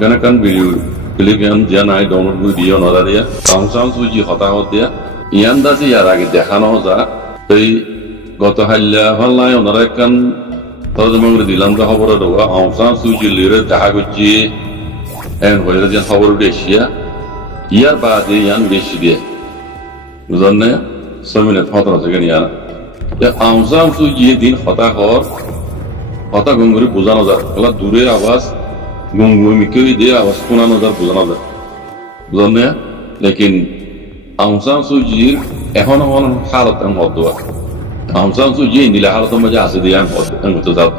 এখানে কান video clip ইয়ান দিয়া নাই ডাউনলোড করে দিও নজা দিয়া সাউন্ড সাউন্ড সুজি হতাহত দিয়া ইয়ান দাসি ইয়ার আগে দেখানো যা এই গত হাল্লা হল্লাই ওনারা কান তরজমা করে দিলাম তো খবর দেওয়া সাউন্ড সুজি লিরে দেখা করছি এন হয়ে যে খবর দেশিয়া ইয়ার বাদে ইয়ান বেশি দিয়ে বুঝলেন না 6 মিনিট 17 সেকেন্ড ইয়ার সাউন্ড সুজি দিন হতাহত হতা গঙ্গুরি বোঝানো যায় এগুলা দূরে আওয়াজ গুমগুমিকে দিয়ে আওয়াজ শোনানো যায় বোঝানো যায় বুঝলেন না লেকিন আউসান সুজির এখন হালত আমি হত আউসান সুজি নিলে হালত মাঝে আছে দিয়ে আমি হতে যাত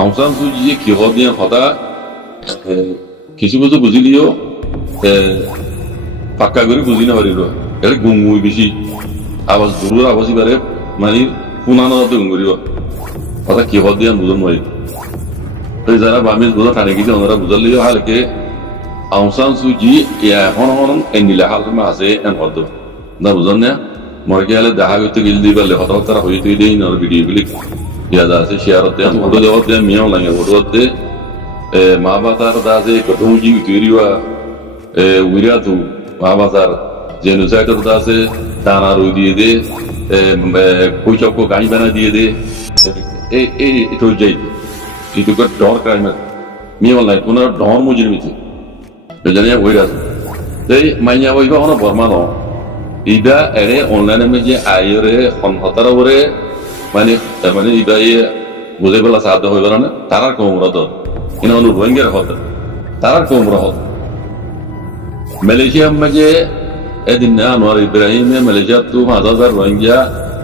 আউসান সুজি কি হত দিয়ে হতা কিছু কিছু বুঝিলিও পাক্কা করে বুঝি না পারিল এটা গুমগুমি বেশি আওয়াজ দূরের আওয়াজই পারে মানে শোনানো যাতে গুমগুরিব কথা কি হত দিয়ে বুঝন নয় যারা বামিজ বোঝা টানে গেছে ওনারা বুঝালেও হালকে আউসান সুজি এখন নিলে হালমা আছে এন হত না বুঝন না মরকে হলে দেখা করতে গেলে দিই পারলে হঠাৎ তারা হয়ে তুই দেই না ভিডিও গুলি ইয়াদ আছে শেয়ার হতে ফটো দেওয়া দিয়ে মিয়াও লাগে ফটো হতে মা বাতার দাসে কত মুজি তৈরিওয়া উইরা তু মা বাতার জেনোসাইডের দাসে দানা রই দিয়ে দে কইচক গাই বানা দিয়ে দে এই এটা যাই itu kan dor kain mi online pun ada dor mujur miti, jadi ya wiras, jadi mainnya wiba orang bermano, ida ere online meje air hontara ore, mana ida ye boleh bela saat dah wibaran, tarar komura tu, ini orang Rohingya hot, tarar komura hot, Malaysia meje edinnya Anwar Ibrahim Malaysia tu mazhar Rohingya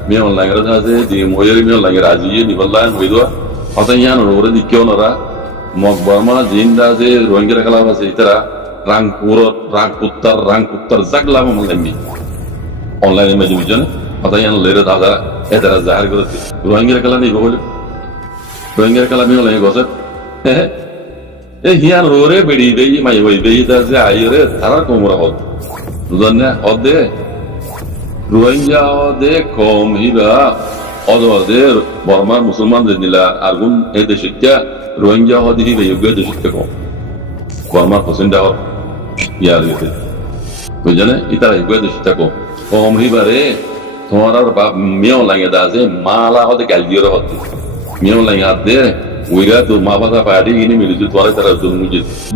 mi online rasa se di mujur mi online razi ye di bala yang wido অতএব ইয়ান ওরে দিকেও নরা mug Varma জিন্দা যে রোহিঙ্গা খেলাম আছে ইতারা রাং উত্তর জাগলা মামলামি অনলাইনে মেজে বিজন অতএব ইয়ান লেরে দাদা এতারা জাহার করতে রোহিঙ্গা খেলা নেই বলে রোহিঙ্গা খেলা মি অনলাইনে গসে এ হিয়ান ওরে বেড়ি দেই মাই ওই দেই দা যে আইরে তারা কোমরা হদ বুঝন না হদে রোহিঙ্গা হদে কম হিবা অদওয়াদের বর্মার মুসলমানদের নিলা আগুন এই দেশিকা রোহিঙ্গা হদি হিবে যোগ্য দেশিকা কম বর্মার পছন্দ ইয়ার গেছে বুঝলে ইতারা যোগ্য দেশিকা কম হিবারে তোমার আর মেয়েও লাগে দা যে মালা হতে গাল দিয়ে হতে মেয়েও লাগে দে ওইরা তো মা বাবা পাড়ি গিয়ে মিলি যে তোমার তারা জুলুম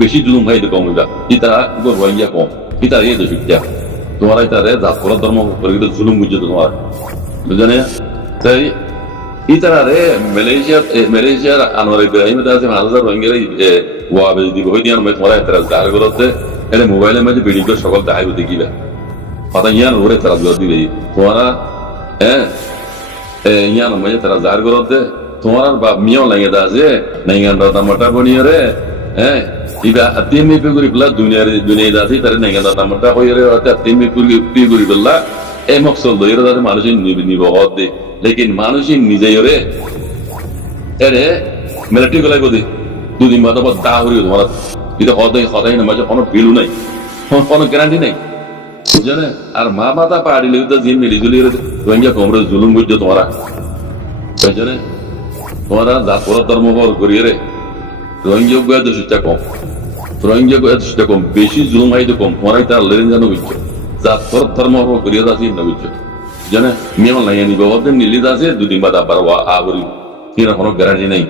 বেশি জুলুম খাইতে কম হইবা ইতারা রোহিঙ্গা কম ইতারা এই দেশিকা তোমার ইতারে জাত ধর্ম করে জুলুম বুঝছে তোমার বুঝলে তাই ইতারে মালয়েশিয়ার আনোয়ার ইব্রাহিম দাসে হাজার রোহিঙ্গা ওয়াবে দিব হই দিয়ান মে তোমার এতরা জার করতে এলে মোবাইলের মধ্যে ভিডিও সকল দেখাইব দেখিবা কথা ইয়ান ওরে তারা জোর দিবে তোমারা ইয়ান মধ্যে তারা জার করতে তোমার বা মিও লাগে দাসে নাইগান দাতা মটা বনিরে ইবা আতিমি পিগুরি বলা দুনিয়া দাসে তারে নাইগান দাতা মটা হইরে আতিমি পিগুরি বলা এই মকসদ লইরে দাসে মানুষের নিব হদ লেকিন মানুষই নিজে ওরে এরে মিলিটারি গলাই গদি দুদিন বাদ বাদ দা হরিও তোমার এটা হদাই না মাঝে কোনো বিলু নাই কোনো গ্যারান্টি নাই বুঝলে আর মা মাতা পাহাড়ি লেগে তো যে মিলিজুলি রোহিঙ্গা কমরে জুলুম বুঝছো তোমারা বুঝলে তোমারা জাত ধর্ম করিয়ে রে রোহিঙ্গা গোয়া দোষিটা কম রোহিঙ্গা গোয়া দোষিটা কম বেশি জুলুম হাইতে কম তোমারাই তার লেন জানো বুঝছো জাত ধর্ম করিয়ে যাচ্ছি না বুঝছো জানে মিয়াও লাগে নিব ওদের নিলি দাসে দুদিন বাদ আবার আবরি কিনা কোনো গ্যারান্টি নাই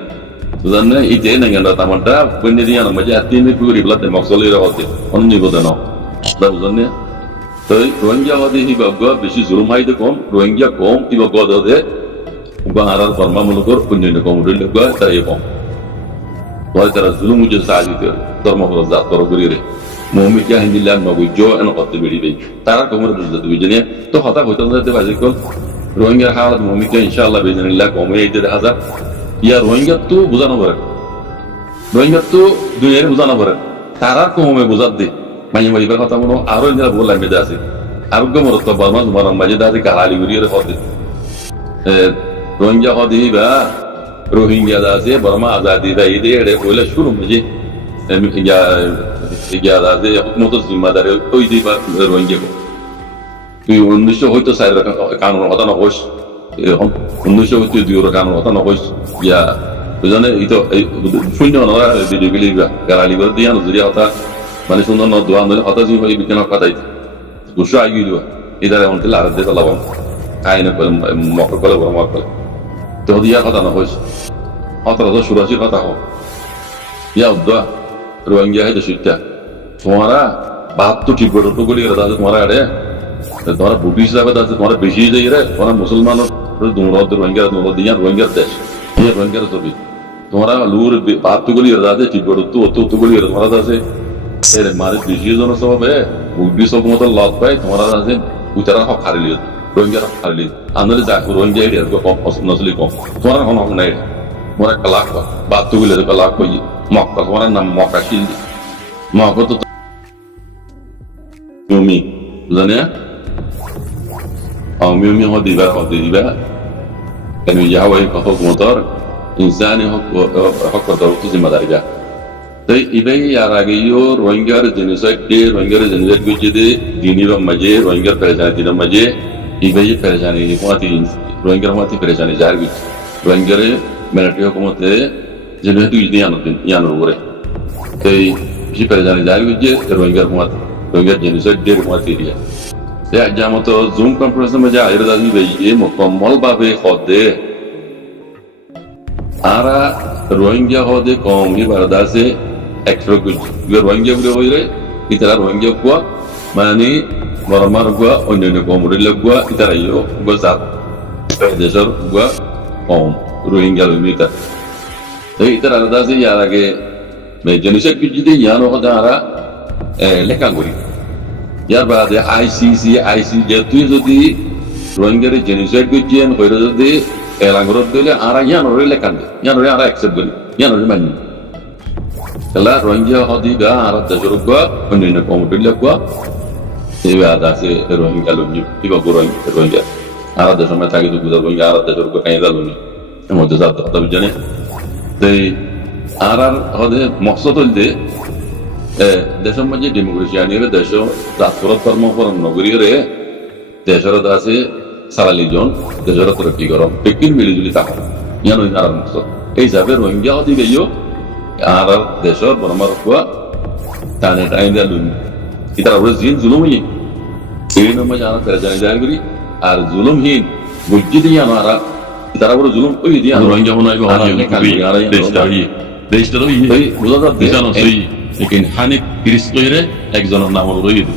জানে ইতে নাঙ্গা তামানটা বন্যে দিয়া না মাঝে আতিমি পুরি বলাতে মকসলিরা হতে অন্য নিবদন না বুঝনে তো রোহিঙ্গা হদি হিবাগ বেশি জুলুম হাইতে কম রোহিঙ্গা কম হিবাগ হদে বাহারার ফরমা মুলকর পুণ্য কম উঠলে তাই কম তোর তারা জুলুম মুজে সাজিতে ধর্ম হল জাত তর করিরে মোহাম্মদ হিন্দিল্লাহ নবুজ্জ এন করতে বেরিয়ে তারা কোমর বুঝতে বুঝে তো হঠাৎ হইতে যাতে বাজে কল রোহিঙ্গার হালত মোহাম্মদ ইনশাআল্লাহ বেজনিল্লাহ কমে এইতে দেখা যায় ইয়া রোহিঙ্গা তো বোঝানো পারে রোহিঙ্গা তো দুনিয়ার বোঝানো পারে তারা কমে বোঝাত দে মাঝে মাঝে কথা মনে আরো এরা বললাম বেদে আছে আরোগ্য মরত বার্মা তোমার মাঝে দাঁড়িয়ে কাহালি ঘুরিয়ে হতে রোহিঙ্গা হদি বা রোহিঙ্গা দাসে বর্মা আজাদি দা ঈদে এড়ে বলে শুরু মাঝে আছে হুকুমত জিম্মাদারি ওই দিবা রোহিঙ্গা তুই 1900 হয়তো সাইড কানুন হতা নকইস 1900 হয়তো দুইর কানুন হতা নকইস ইয়া বুঝানে এই তো এই শূন্য নরা ভিডিও গেলি গালালি করে দিয়া নজরিয়া হতা মানে সুন্দর ন দোয়া নলে হতা জি ভাই বিকেন কথাই গুসা আই গিলো ইদারে অন্তে লার দে লাগাম আইনে মকর করে বড় মকর করে তো দিয়া কথা না হইছে হতা তো সুরাজি কথা হ ইয়া উদ্দা রোহিঙ্গা হে দেশিটা তোমারা বাত তো ঠিক করে তো গলি দাদা তোমারা আরে তোমারা বুটি হিসাবে দাদা তোমারা বেশি যাই রে তোমারা মুসলমান দুমরদ রোহিঙ্গা দুমরদ দিয়া রোহিঙ্গা দেশ ये रंगर तो भी तुम्हारा लूर बात तो गोली रदा दे चिपड़ तो गोली रदा दासे तेरे मारे दिशी जोन सब है बुद्धि सब मत लॉक पाए तुम्हारा दासे उतरा हो खाली लियो रंगर खाली लियो अंदर जा रंगर एरिया को कम नस्ली कम तुम्हारा होना नहीं तुम्हारा कलाक बात तो गोली कलाक को मौका तुम्हारा नाम मौका शील मौका तो म्यूमी जाने म्यूमी हो दीवार كانوا يهوى حكم مطار إنساني حكم ضرورة المدارجة تي إبهي ياراغيو روينجر جنسات دي روينجر جنسات بجدي ديني بمجي روينجر پرشاني دينا مجي إبهي پرشاني حكومتي روينجر حكومتي پرشاني جار بيت روينجر ملتري حكومتي جنسات يجدي يانو روره تي بشي پرشاني جار بيت روينجر حكومت روينجر جنسات دي حكومتي دي या जहाँ तो जूम कॉन्फ्रेंस में जा आयर दादी भाई ये मुकम्मल बाबे खोदे आरा रोहिंग्या खोदे कौम ही बरदा से एक्स्ट्रा कुछ ये रोहिंग्या बुरे हो रहे इतना रोहिंग्या कुआ मानी बर्मा रुआ अन्य कौम बुरे लगुआ इतना यो गुजार देशर कुआ कौम रोहिंग्या लुमिता तो इतना बरदा से यार आगे मैं जनिशक कुछ जिते यार हो जारा लेका गुरी यार बात है ICC तुझे जो दी रोहिंग्या रे जेनिसाइड को जियन कोई जो दी एलांगरों तो ले आरा यार नोरे ले कंडे यार नोरे आरा एक्सेप्ट करी यार नोरे मानी कला रोहिंग्या होती गा आरा दशरों को उन्हें कॉम्पिटिले को ये बात ऐसे रोहिंग्या लोग इबा को रोहिंग्या आरा दशरों में ताकि तो गुजर रोहिंग्या आरा दशरों को कहीं डालूंगी मुझे साथ तब जाने तो आरा होते मकसद होते देशों में जो डेमोक्रेसी आने रे देशों राष्ट्रपति परमो पर नौकरी रे देशों रे दासे सालाली जोन देशों रे तरक्की करो लेकिन मिली जुली ताकत यहाँ नहीं आराम मकसद ऐसा जाबे रोहिंग्या होती गई हो आरा देशों बर्मा रुआ ताने टाइम दिया लूनी इतना उसे जीन जुलूम ही ये नम्बर जाना तेरे जाने जाए करी आर जुलूम ही बुझी दिया हमारा इतना वो जुलूम कोई दिया रोहिंग्या होना ही बहुत ही देश तो ये बुझा लेकिन हानिक क्रिस्टोइरे एक जनर नाम हो रही है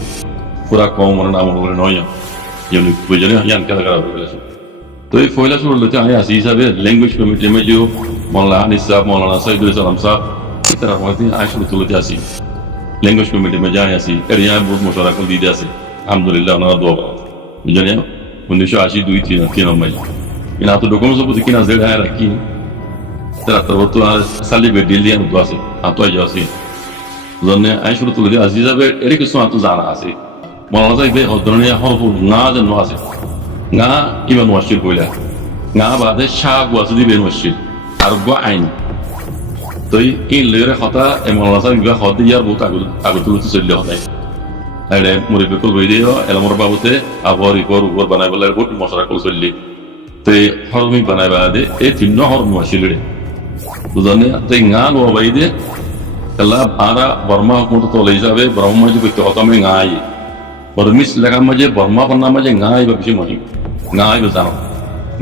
पूरा कौम और नाम हो रहे नौया ये लोग बुझने यान क्या लगा रहा है तो ये फोइला शुरू लेते हैं ऐसी सब लैंग्वेज कमेटी में जो मौलाना साहब मौलाना सईदुल सलाम साहब इस तरह होती हैं आयशा तो लेते ऐसी लैंग्वेज कमेटी में जाए ऐसी अरे यहाँ बहुत मशवरा कर दी ऐसे अल्हम्दुलिल्लाह उन्होंने दुआ करा बुझने 1980 दुई तीन मई इन आप तो डॉक्यूमेंट सब दिखी ना जेड है रखी तरह तरह तो साली बेडिल दिया दुआ से आप तो आजासी जन्ने आयशा तो लेते अजीजा बे एरे किस्म आप तो जाना आसे मौलाना साहब बे दुनिया हर फुल ना जन वासे ना इवन वाशिल कोइला ना बादे शाह वासदी बेन वाशिल आरगो आइन तो ये लेरे खाता मौलाना साहब बे खाता यार बहुत आगो तो चलले होता है अरे मुरे बिल्कुल वीडियो एलमोर बाबूते आवर इकोर ऊपर बनाए वाला बहुत मशरा को चलली तो हर में बनाए बादे ये तीनों हर वाशिल रे तो जन्ने तो गान वो बाइदे कला आरा बर्मा हुकूमत तो ले जावे ब्रह्मा जो कोई तो में गाय बर्मिस लगा मुझे बर्मा पन्ना मुझे गाय बच्ची मोही गाय बचाना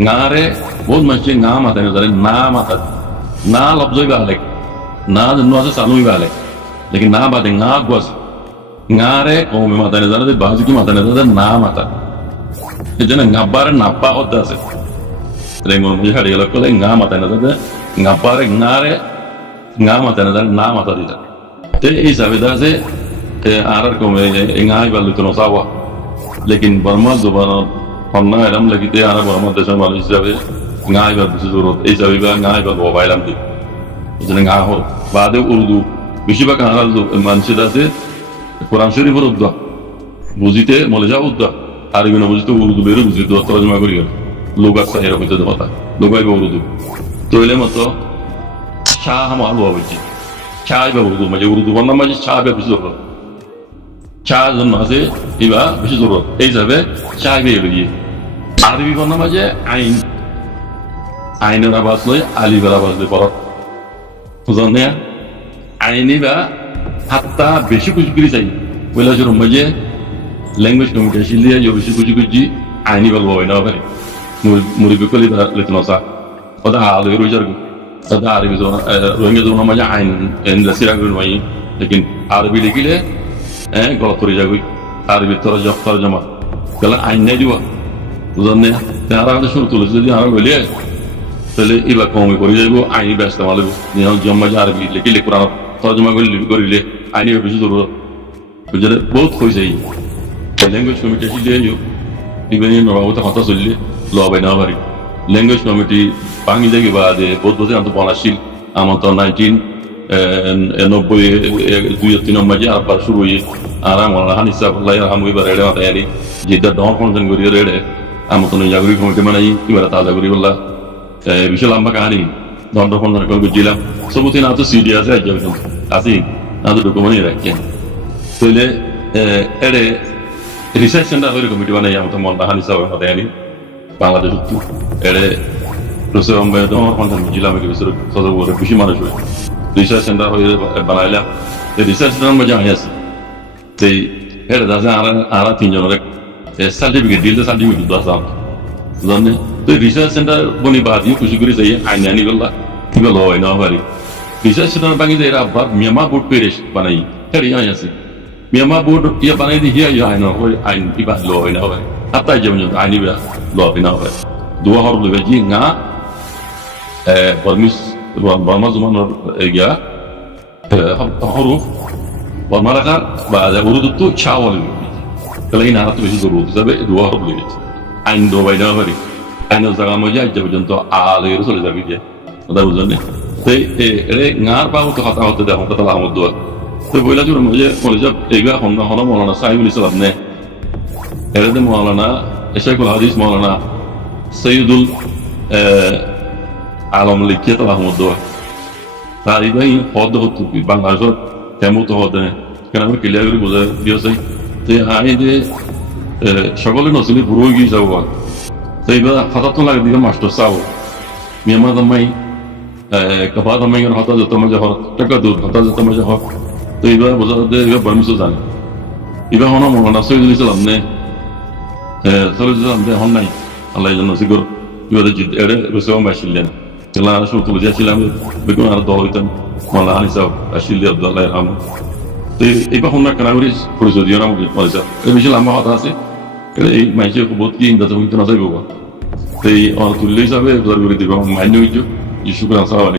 गारे बहुत मच्छी गाम आते हैं जरे नाम आता ना लफ्ज़ों ही वाले ना जन्नों से सालों ही वाले लेकिन ना बातें ना गुस गारे कौन में माता ने जरा बाजू की माता ने जरा नाम आता इतने गाबार नापा होता से रेंगों मुझे हरी लोग को ले गाम आता है जरा गाबार गारे गाम आता है जरा नाम आता दिला तो इस अविधा से आरर को में इंगाई वाले तो नौसावा लेकिन बर्मा जुबान पन्ना एलम लगी थे आरा बर्मा देश में वाले इस अवे इंगाई वाले बिच जरूरत इस अवे का इंगाई वाले मोबाइल हम दी इसने इंगाई हो बाद में उर्दू बिशिबा का हाल जो मानसिदा से कुरान शरीफ और उर्दू बुझीते मलजा उर्दू आरबी न बुझीते उर्दू बेरे बुझीते तर्जुमा करिए लोग अच्छा है रखते तो होता लोग आए उर्दू तो इले मतलब शाह हम आलू आवेची शाह भी उर्दू मजे उर्दू वरना मजे शाह भी बिच जरूरत शाह जन मासे इबा बिच जरूरत ऐसा बे शाह भी ये आरबी वरना मजे आइन आइन वाला बात नहीं आली वाला बात नहीं पर বুঝনে আইনি বা হাত্তা বেশি কিছু করে চাই পয়লা শুরু মাঝে ল্যাঙ্গুয়েজ কমিটি আসলে বেশি কিছু কিছু আইনি বলবো না পারে মুরব্বী কলি লেতন সা ওটা আলো রোজার ওটা আরবি জোন রোহিঙ্গা জোন মাঝে আইন সিরাগ মাই লেকিন আরবি লিখিলে গলত করে যাবি আরবি তরজমা তাহলে আইন নাই দিবা বুঝনে তারা শুরু তুলেছে যদি আমরা বলি তাহলে এবার কমে করে যাইব আইনি ব্যস্ত মালব জমা আরবি লিখিলে কোরআন তরজমা করিলে আইনি বেশি জরুরত বুঝলে বহুত হয়ে যায় ল্যাঙ্গুয়েজ কমিটি আসলে ইভেন নবাবতে কথা চললে লবাই না পারি ল্যাঙ্গুয়েজ কমিটি বাঙি দেখি বাদে বহুত বছর আমি বনাশীল আমার তো 1990 মাঝে আবার শুরু হয়ে আর আমার হানিসা আমি এবার রেড়ে মাথায় আনি যেটা ডন ফাংশন করি রেড়ে আমার তো জাগরি কমিটি মানে এবার তাজা করি বললা বিশাল লম্বা কাহানি দণ্ড ফাংশন করে বুঝছিলাম সবুতি না তো সিডি আছে আসি না তো ডকুমেন্ট রাখছেন তাহলে এড়ে রিসার্চ সেন্টার হয়ে কমিটি বানাই আমার তো মনটা হানিসা মাথায় আনি বাংলাদেশ এড়ে রসে বুঝলাম বেশি মানুষ হয় রিসার্চ সেন্টার হয়ে বানাইলাম রিসার্চ সেন্টার মধ্যে আমি আছি সেই এটা দাসে আরা তিনজনের সার্টিফিকেট দিলে সার্টিফিকেট দাসাম জানে তো রিসার্চ সেন্টার বনি বাদ দিয়ে খুশি করে যাই আইন আনি গেলা কিবা লো হয় না পারি রিসার্চ সেন্টার বাকি যাই আবার মিয়ামা বোর্ড পেরেস বানাই হেরি আই আছে মিয়ামা বোর্ড ইয়া বানাই দিয়ে ইয়া আইন হয় আইন কিবা লো হয় না হয় হাতাই যেমন আইনি লো হয় না হয় দোয়া হর লবে জি না برميس برما زمان يا حروف برما لكار بعد ورود تو شاول كلاين هذا تو بيجي ضروري سبب دوا حروف ليه عين دوا بينا هري عين الزمان مجا جب جنتو آل يرسل زبي جه هذا وزنه تي إيه نار باو تو خطأ هذا ده هم كتلا هم دوا تو بيلا جور مجا جب إيجا هم مولانا سايب الإسلام نه إيه ده مولانا الشيخ الحديث مولانا سيدul আলম লিখিয়ে তো আহমদ তার এই হদ হতো কি বাংলাদেশের তেমন তো হদ নেই কেন আমি ক্লিয়ার করে বোঝা দিয়েছি যে আমি যে সকলে নসলি বুড়ো গিয়ে যাবো তো এইবার হঠাৎ তো লাগে দিকে মাস্টার চাও মিয়ামা দামাই কপা দামাই হঠাৎ যত মজা হক টাকা দূর হঠাৎ যত মজা হক তো এইবার বোঝা এবার বার্মিশও জানে এবার হন মনে সৈদুল ইসলাম নে সৈদুল ইসলাম হন নাই আল্লাহ জানো সিগর এবারে এড়ে রসেও আসছিলেন Kela শুরু তুলে যাচ্ছিলাম বেগুন আর দল হইতাম মালা হানিসা আসিল আব্দুল্লাহ রহমান তো এইবার হন্যা কানাগরি পরিচয় দিয়ে আমাকে পরিচয় এই বিষয়ে লম্বা কথা আছে এই মাইসে বহুত কি ইন্দাজ হইতে না যাইব তো এই তুললে হিসাবে করে দিব মাইন্ড হইছো যে শুক্রান সাহাবানি